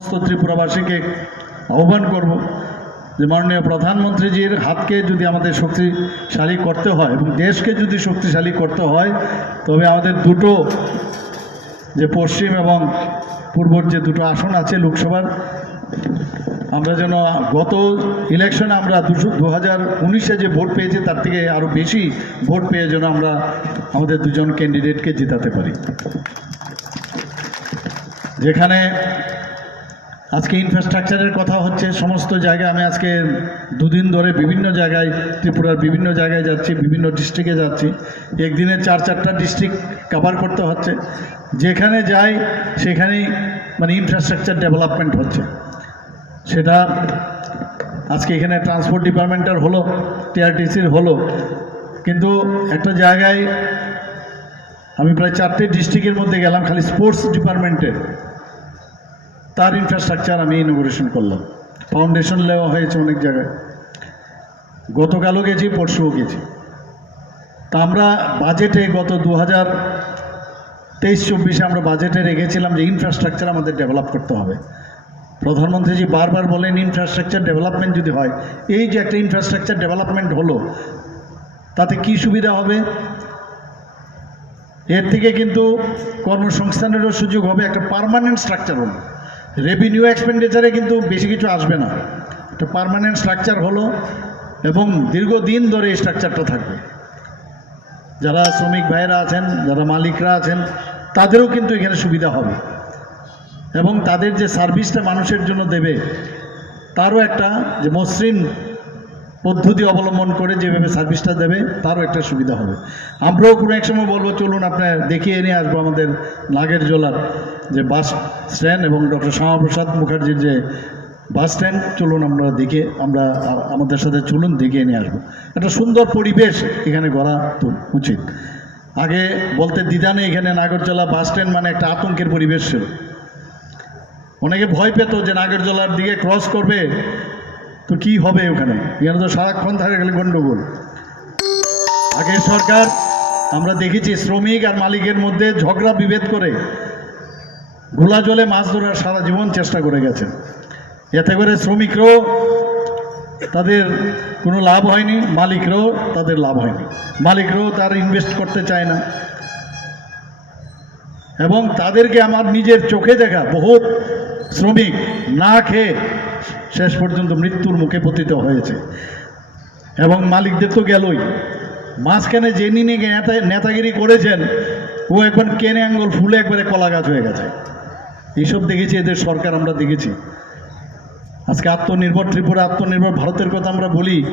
সমস্ত ত্রিপুরাবাসীকে আহ্বান করব যে মাননীয় প্রধানমন্ত্রীজির হাতকে যদি আমাদের শক্তিশালী করতে হয় এবং দেশকে যদি শক্তিশালী করতে হয়, তবে আমাদের দুটো যে পশ্চিম এবং পূর্বর যে দুটো আসন আছে লোকসভার, আমরা যেন গত ইলেকশনে আমরা দুশো দু হাজার উনিশে যে ভোট পেয়েছি, তার থেকে আরও বেশি ভোট পেয়ে যেন আমরা আমাদের দুজন ক্যান্ডিডেটকে জেতাতে পারি। যেখানে আজকে ইনফ্রাস্ট্রাকচারের কথা হচ্ছে, সমস্ত জায়গায় আমি আজকে দুদিন ধরে বিভিন্ন জায়গায় ত্রিপুরার বিভিন্ন জায়গায় যাচ্ছি, বিভিন্ন ডিস্ট্রিক্টে যাচ্ছি। একদিনে চার, চারটা ডিস্ট্রিক্ট কভার করতে হচ্ছে। যেখানে যাই, সেখানেই মানে ইনফ্রাস্ট্রাকচার ডেভেলপমেন্ট হচ্ছে। সেটা আজকে এখানে ট্রান্সপোর্ট ডিপার্টমেন্টের হলো টিআরটিসির হলো। কিন্তু একটা জায়গায় আমি প্রায় চারটে ডিস্ট্রিক্টের মধ্যে গেলাম, খালি স্পোর্টস ডিপার্টমেন্টের তার ইনফ্রাস্ট্রাকচার আমি ইনোগ্রেশন করলাম। ফাউন্ডেশন নেওয়া হয়েছে অনেক জায়গায়। গতকালও গেছি, পরশুও গেছি। তা আমরা বাজেটে গত দু হাজার তেইশ চব্বিশে আমরা বাজেটে রেখেছিলাম যে ইনফ্রাস্ট্রাকচার আমাদের ডেভেলপ করতে হবে। প্রধানমন্ত্রীজি বারবার বলেন ইনফ্রাস্ট্রাকচার ডেভেলপমেন্ট যদি হয়, এই যে একটা ইনফ্রাস্ট্রাকচার ডেভেলপমেন্ট হলো, তাতে কি সুবিধা হবে? এর থেকে কিন্তু কর্মসংস্থানেরও সুযোগ হবে, একটা পার্মানেন্ট স্ট্রাকচার হলো। রেভিনিউ এক্সপেন্ডিচারে কিন্তু বেশি কিছু আসবে না। একটা পারমানেন্ট স্ট্রাকচার হলো এবং দীর্ঘদিন ধরে এই স্ট্রাকচারটা থাকবে। যারা শ্রমিক ভাইয়েরা আছেন, যারা মালিকরা আছেন, তাদেরও কিন্তু এখানে সুবিধা হবে। এবং তাদের যে সার্ভিসটা মানুষের জন্য দেবে, তারও একটা যে মসৃণ পদ্ধতি অবলম্বন করে যেভাবে সার্ভিসটা দেবে, তারও একটা সুবিধা হবে। আমরাও কোনো এক সময় বলব, চলুন আপনার দেখিয়ে নিয়ে আসব আমাদের নাগের জোলার যে বাস স্ট্যান্ড এবং ডক্টর শ্যামাপ্রসাদ মুখার্জির যে বাস স্ট্যান্ড, চলুন আমরা দেখে, আমরা আমাদের সাথে চলুন দেখিয়ে নিয়ে আসব। একটা সুন্দর পরিবেশ এখানে গড়া তো উচিত। আগে বলতে দ্বিধা নেই, এখানে নাগরজোলা বাস স্ট্যান্ড মানে একটা আতঙ্কের পরিবেশ ছিল। অনেকে ভয় পেত যে নাগরজোলার দিকে ক্রস করবে তো কি হবে ওখানে এখানে তো সারাক্ষণ থাকে গেলে গণ্ডগোল আগের সরকার, আমরা দেখেছি শ্রমিক আর মালিকের মধ্যে ঝগড়া, বিভেদ করে ঘোলা জলে মাছ ধরার সারা জীবন চেষ্টা করে গেছেন এতে করে শ্রমিকরাও তাদের কোনো লাভ হয়নি, মালিকরাও তাদের লাভ হয়নি। মালিকরাও তার ইনভেস্ট করতে চায় না। এবং তাদেরকে আমার নিজের চোখে দেখা বহুত শ্রমিক না খেয়ে শেষ পর্যন্ত মৃত্যুর মুখে পতিত হয়েছে। এবং মালিকদের তো গেলই। মাঝখানে যে নিয়ে নেতা নেতাগিরি করেছেন, ও এখন কেনে আঙ্গুল ফুলে একবারে কলা গাছ হয়ে গেছে। এইসব দেখেছি, এদের সরকার আমরা দেখেছি। আজকে আত্মনির্ভর, ত্রিপুরা আত্মনির্ভর, ভারতের কথা আমরা বলি।